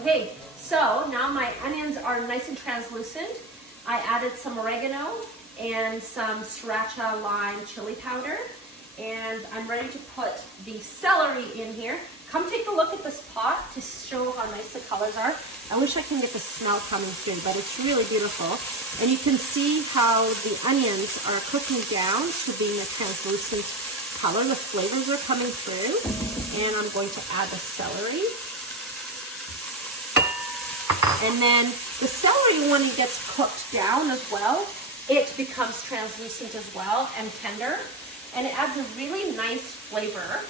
Okay, so now my onions are nice and translucent. I added some oregano and some sriracha lime chili powder, and I'm ready to put the celery in here. Come take a look at this pot to show how nice the colors are. I wish I can get the smell coming through, but it's really beautiful. And you can see how the onions are cooking down to being a translucent color. The flavors are coming through, and I'm going to add the celery. And then the celery, when it gets cooked down as well, it becomes translucent as well and tender. And it adds a really nice flavor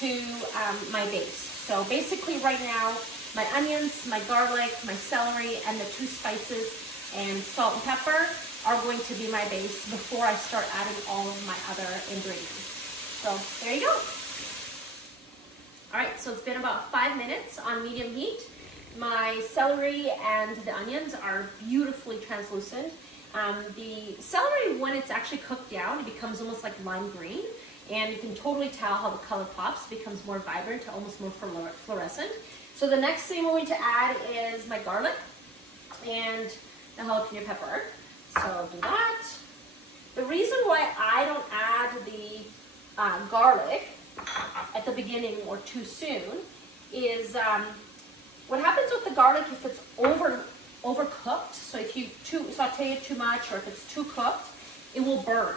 to my base. So basically right now, my onions, my garlic, my celery, and the 2 spices and salt and pepper are going to be my base before I start adding all of my other ingredients. So there you go. All right, so it's been about 5 minutes on medium heat. My celery and the onions are beautifully translucent. The celery, when it's actually cooked down, it becomes almost like lime green, and you can totally tell how the color pops, becomes more vibrant, almost more fluorescent. So the next thing we're going to add is my garlic and the jalapeno pepper. So do that. The reason why I don't add the garlic at the beginning or too soon is what happens with the garlic if it's overcooked, so if you saute it too much or if it's too cooked, it will burn.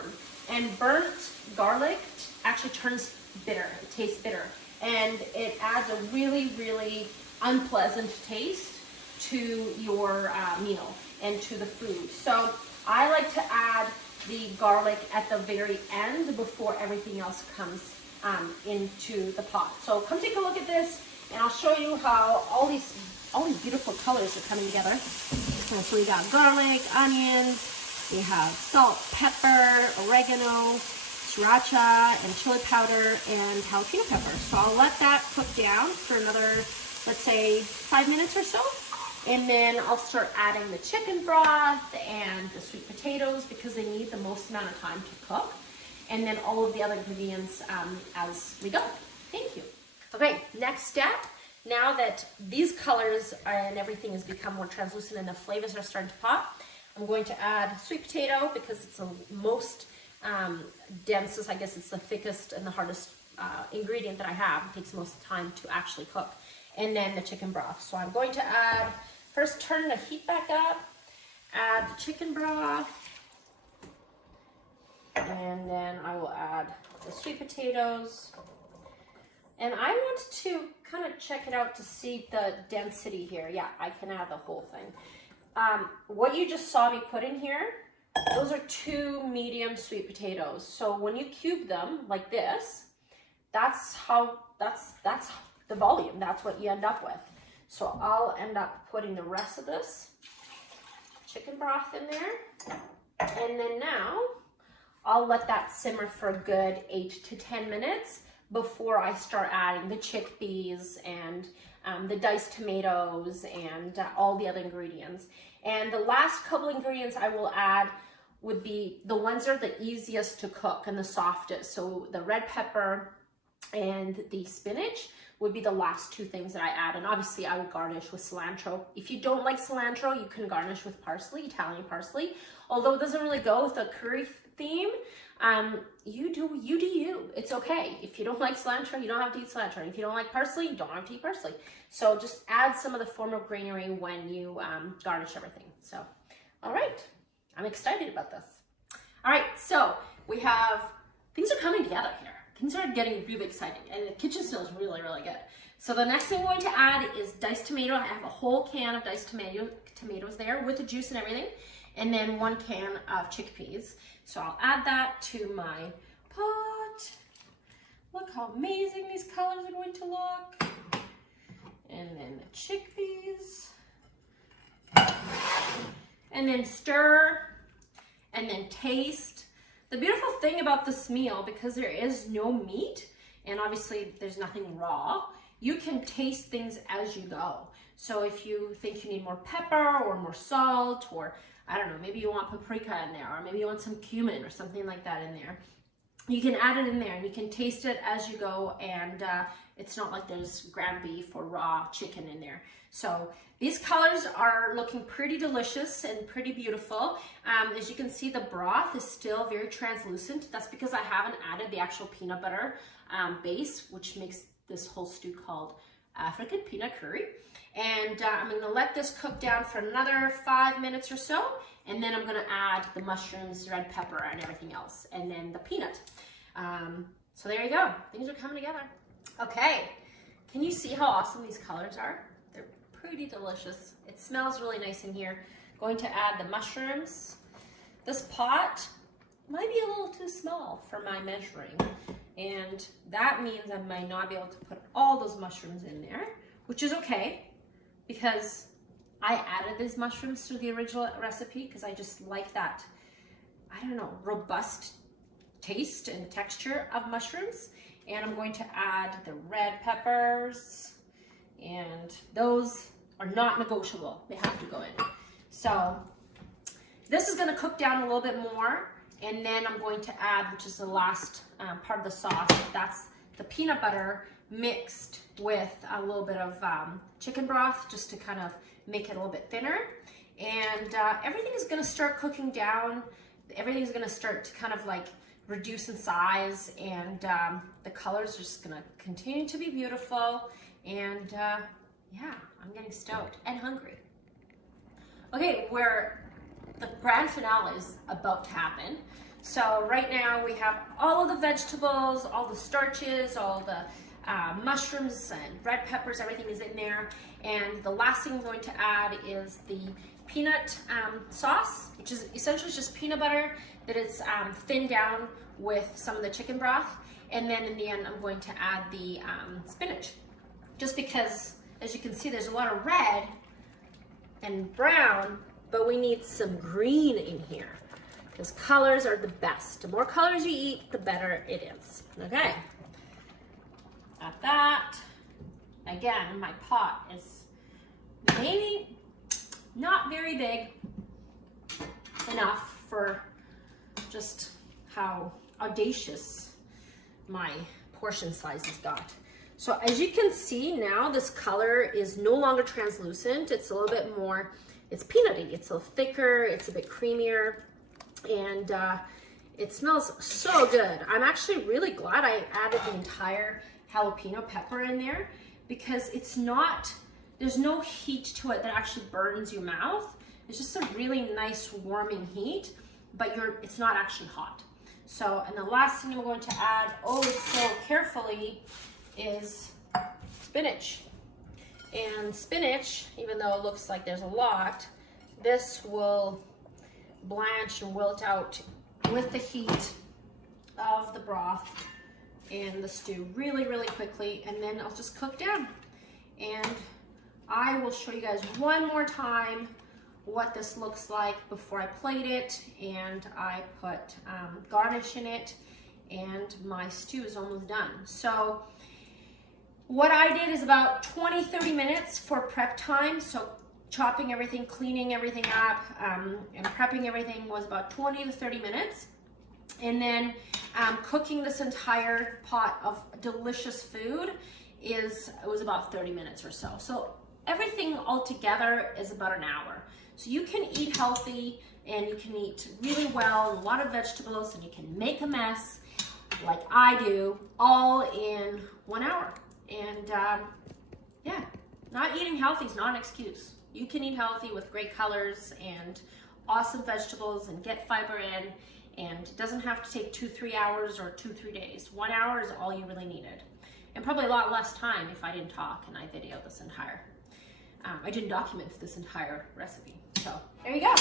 And burnt garlic actually turns bitter, it tastes bitter. And it adds a really, really unpleasant taste to your meal and to the food. So I like to add the garlic at the very end before everything else comes into the pot. So come take a look at this, and I'll show you how all these beautiful colors are coming together. So we got garlic, onions, we have salt, pepper, oregano, sriracha, and chili powder, and jalapeno pepper. So I'll let that cook down for another, let's say, 5 minutes or so. And then I'll start adding the chicken broth and the sweet potatoes because they need the most amount of time to cook. And then all of the other ingredients as we go. Thank you. Okay, next step. Now that these colors and everything has become more translucent and the flavors are starting to pop, I'm going to add sweet potato because it's the most densest, I guess it's the thickest and the hardest ingredient that I have. It takes the most time to actually cook. And then the chicken broth. So I'm going to add, first turn the heat back up, add the chicken broth, and then I will add the sweet potatoes. And I want to kind of check it out to see the density here. Yeah, I can add the whole thing. What you just saw me put in here, those are 2 medium sweet potatoes. So when you cube them like this, that's the volume. That's what you end up with. So I'll end up putting the rest of this chicken broth in there. And then now I'll let that simmer for a good 8 to 10 minutes before I start adding the chickpeas and the diced tomatoes and all the other ingredients. And the last couple ingredients I will add would be the ones that are the easiest to cook and the softest. So the red pepper and the spinach would be the last 2 things that I add. And obviously I would garnish with cilantro. If you don't like cilantro, you can garnish with parsley, Italian parsley. Although it doesn't really go with the curry theme, you do you. It's okay. If you don't like cilantro, you don't have to eat cilantro. If you don't like parsley, you don't have to eat parsley. So just add some of the form of greenery when you garnish everything. So, all right. I'm excited about this. All right, so we have, things are coming together here. Things are getting really exciting, and the kitchen smells really, really good. So the next thing we're going to add is diced tomato. I have a whole can of diced tomatoes there with the juice and everything, and then 1 can of chickpeas. So I'll add that to my pot. Look how amazing these colors are going to look. And then the chickpeas. And then stir, and then taste. The beautiful thing about this meal, because there is no meat, and obviously there's nothing raw, you can taste things as you go. So if you think you need more pepper or more salt, or I don't know, maybe you want paprika in there, or maybe you want some cumin or something like that in there, you can add it in there and you can taste it as you go, and it's not like there's ground beef or raw chicken in there. So these colors are looking pretty delicious and pretty beautiful. As you can see, the broth is still very translucent. That's because I haven't added the actual peanut butter base, which makes this whole stew called African peanut curry. And I'm gonna let this cook down for another 5 minutes or so, and then I'm gonna add the mushrooms, red pepper, and everything else, and then the peanut. So there you go, things are coming together. Okay, can you see how awesome these colors are? They're pretty delicious. It smells really nice in here. Going to add the mushrooms. This pot might be a little too small for my measuring, and that means I might not be able to put all those mushrooms in there, which is okay, because I added these mushrooms to the original recipe because I just like that, I don't know, robust taste and texture of mushrooms. And I'm going to add the red peppers, and those are not negotiable. They have to go in. So this is gonna cook down a little bit more, and then I'm going to add, which is the last part of the sauce, that's the peanut butter mixed with a little bit of chicken broth, just to kind of make it a little bit thinner. And everything is gonna start cooking down. Everything's gonna start to kind of like reduce in size, and the colors are just gonna continue to be beautiful. And yeah, I'm getting stoked and hungry. Okay, the grand finale is about to happen. So right now we have all of the vegetables, all the starches, all the mushrooms and red peppers, everything is in there. And the last thing I'm going to add is the peanut sauce, which is essentially just peanut butter that is thinned down with some of the chicken broth. And then in the end, I'm going to add the spinach, just because, as you can see, there's a lot of red and brown, but we need some green in here, because colors are the best. The more colors you eat, the better it is. Okay, got that. Again, my pot is maybe not very big enough for just how audacious my portion sizes got. So as you can see now, this color is no longer translucent. It's a little bit more, it's peanutty. It's a little thicker, it's a bit creamier, and it smells so good. I'm actually really glad I added the entire jalapeno pepper in there, because it's not, there's no heat to it that actually burns your mouth. It's just a really nice warming heat, but it's not actually hot. So, and the last thing I'm going to add, oh so carefully, is spinach. And spinach, even though it looks like there's a lot, this will blanch and wilt out with the heat of the broth and the stew really, really quickly, and then I'll just cook down. And I will show you guys one more time what this looks like before I plate it and I put garnish in it, and my stew is almost done. So what I did is about 20-30 minutes for prep time. So chopping everything, cleaning everything up, and prepping everything was about 20 to 30 minutes. And then cooking this entire pot of delicious food was about 30 minutes or so. So everything all together is about an hour. So you can eat healthy, and you can eat really well, and a lot of vegetables, and you can make a mess like I do, all in 1 hour. And yeah, not eating healthy is not an excuse. You can eat healthy with great colors and awesome vegetables and get fiber in, and it doesn't have to take 2-3 hours or 2-3 days. 1 hour is all you really needed. And probably a lot less time if I didn't talk and I videoed this entire, I didn't document this entire recipe. So there you go.